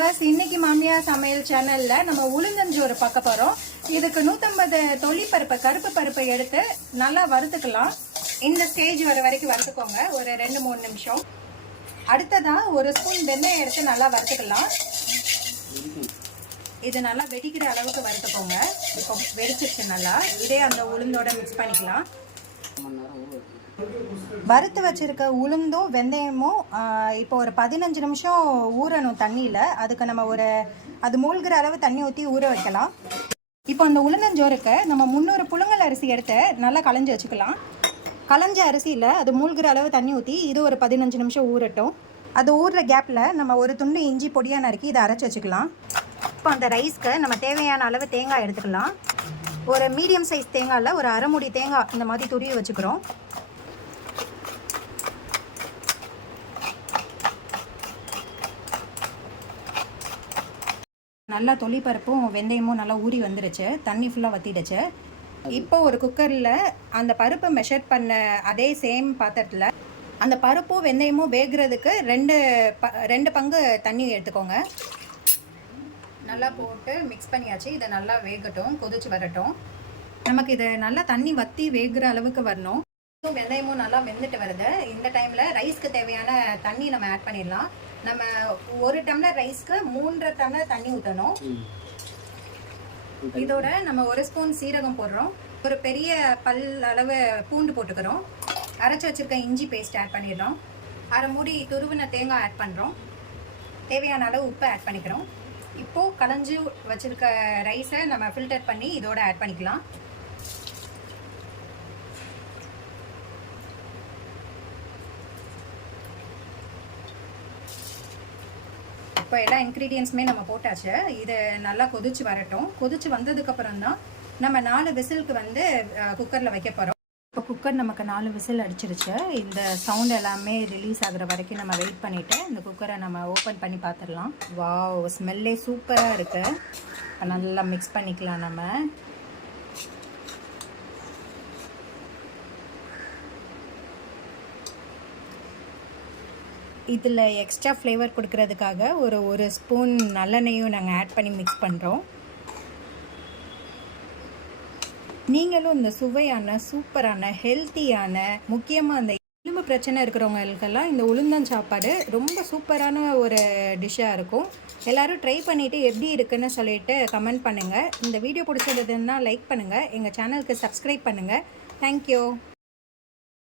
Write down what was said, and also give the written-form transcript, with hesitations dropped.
இன்னைக்கு மாமியார் சமையல் சேனல்ல நம்ம உளுந்தஞ்சோறு பார்க்க போறோம். இதுக்கு 150 தொளி பருப்பு கருப்பு பருப்பை எடுத்து நல்லா வறுத்துக்கலாம். இந்த ஸ்டேஜ் வர வரைக்கும் வறுத்துக்கோங்க, ஒரு 2-3 நிமிஷம். அடுத்ததா ஒரு ஸ்பூன் வெந்தயம் எடுத்து நல்லா வறுத்துக்கலாம். இது நல்லா வெடிக்கிற அளவுக்கு வறுத்துக்கோங்க. இப்போ வெடிச்சிருச்சு நல்லா. இதே அந்த உளுந்தோட மிக்ஸ் பண்ணிக்கலாம். வறுத்து வச்சிருக்க உளுந்தும் வெந்தயமும் இப்போ ஒரு 15 நிமிஷம் ஊறணும் தண்ணியில். அதுக்கு நம்ம அது மூழ்கிற அளவு தண்ணி ஊற்றி ஊற வைக்கலாம். இப்போ அந்த உளுந்தஞ்சோறுக்கு நம்ம 300 புழுங்கல் அரிசி எடுத்து நல்லா களைஞ்சி வச்சுக்கலாம். களைஞ்ச அரிசியில் அது மூழ்கிற அளவு தண்ணி ஊற்றி இது ஒரு 15 நிமிஷம் ஊறட்டும். அது ஊறுற கேப்பில் நம்ம ஒரு துண்டு இஞ்சி பொடியாக நறுக்கி இதை அரைச்சி வச்சுக்கலாம். இப்போ அந்த ரைஸ்க்கு நம்ம தேவையான அளவு தேங்காய் எடுத்துக்கலாம். ஒரு மீடியம் சைஸ் தேங்காயில் ஒரு அரை மூடி தேங்காய் இந்த மாதிரி துருவி வச்சுக்கிறோம். நல்லா தொளி பருப்பும் வெந்தயமும் நல்லா ஊறி வந்துடுச்சு, தண்ணி ஃபுல்லாக வற்றிடுச்சு. இப்போ ஒரு குக்கரில் அந்த பருப்பை மெஷர் பண்ண அதே சேம் பாத்திரத்தில் அந்த பருப்பும் வெந்தயமும் வேகிறதுக்கு ரெண்டு பங்கு தண்ணி எடுத்துக்கோங்க. நல்லா போட்டு மிக்ஸ் பண்ணியாச்சு. இதை நல்லா வேகட்டும், கொதிச்சு வரட்டும். நமக்கு இதை நல்லா தண்ணி வற்றி வேகிற அளவுக்கு வரணும். வெந்தயமும் நல்லா வெந்துட்டு வருது. இந்த டைமில் ரைஸ்க்கு தேவையான தண்ணி நம்ம ஆட் பண்ணிடலாம். நம்ம 1 டம்ளர் ரைஸ்க்கு 3.5 டம்ளர் தண்ணி ஊற்றணும். இதோட நம்ம 1 ஸ்பூன் சீரகம் போடுறோம். ஒரு பெரிய பல் அளவு பூண்டு போட்டுக்கிறோம். அரைச்சி வச்சிருக்க இஞ்சி பேஸ்ட் ஆட் பண்ணிடுறோம். அரை மூடி துருவின தேங்காய் ஆட் பண்ணுறோம். தேவையான அளவு உப்பு ஆட் பண்ணிக்கிறோம். இப்போது களைஞ்சி வச்சிருக்க ரைஸை நம்ம ஃபில்டர் பண்ணி இதோட ஆட் பண்ணிக்கலாம். இப்போ எல்லா இன்க்ரீடியன்ஸுமே நம்ம போட்டாச்சு. இது நல்லா கொதிச்சு வரட்டும். கொதிச்சு வந்ததுக்கப்புறம் தான் நம்ம 4 விசிலுக்கு குக்கரில் வைக்க போகிறோம். இப்போ குக்கர் நமக்கு 4 விசில் அடிச்சிருச்சு. இந்த சவுண்ட் எல்லாமே ரிலீஸ் ஆகிற வரைக்கும் நம்ம வெயிட் பண்ணிவிட்டு இந்த குக்கரை நம்ம ஓப்பன் பண்ணி பார்த்துடலாம். வாவ், ஸ்மெல்லே சூப்பராக இருக்குது. நல்லா மிக்ஸ் பண்ணிக்கலாம். நம்ம இதில் எக்ஸ்ட்ரா ஃப்ளேவர் கொடுக்கறதுக்காக ஒரு ஸ்பூன் நல்லெண்ணெயும் நாங்கள் ஆட் பண்ணி மிக்ஸ் பண்ணுறோம். நீங்களும் இந்த சுவையான சூப்பரான ஹெல்த்தியான முக்கியமாக அந்த எலும்பு பிரச்சனை இருக்கிறவங்களுக்கெல்லாம் இந்த உளுந்தஞ்சாப்பாடு ரொம்ப சூப்பரான ஒரு டிஷ்ஷாக இருக்கும். எல்லோரும் ட்ரை பண்ணிவிட்டு எப்படி இருக்குன்னு சொல்லிட்டு கமெண்ட் பண்ணுங்கள். இந்த வீடியோ பிடிச்சதுன்னா லைக் பண்ணுங்கள். எங்கள் சேனலுக்கு சப்ஸ்கிரைப் பண்ணுங்கள். தேங்க்யூ.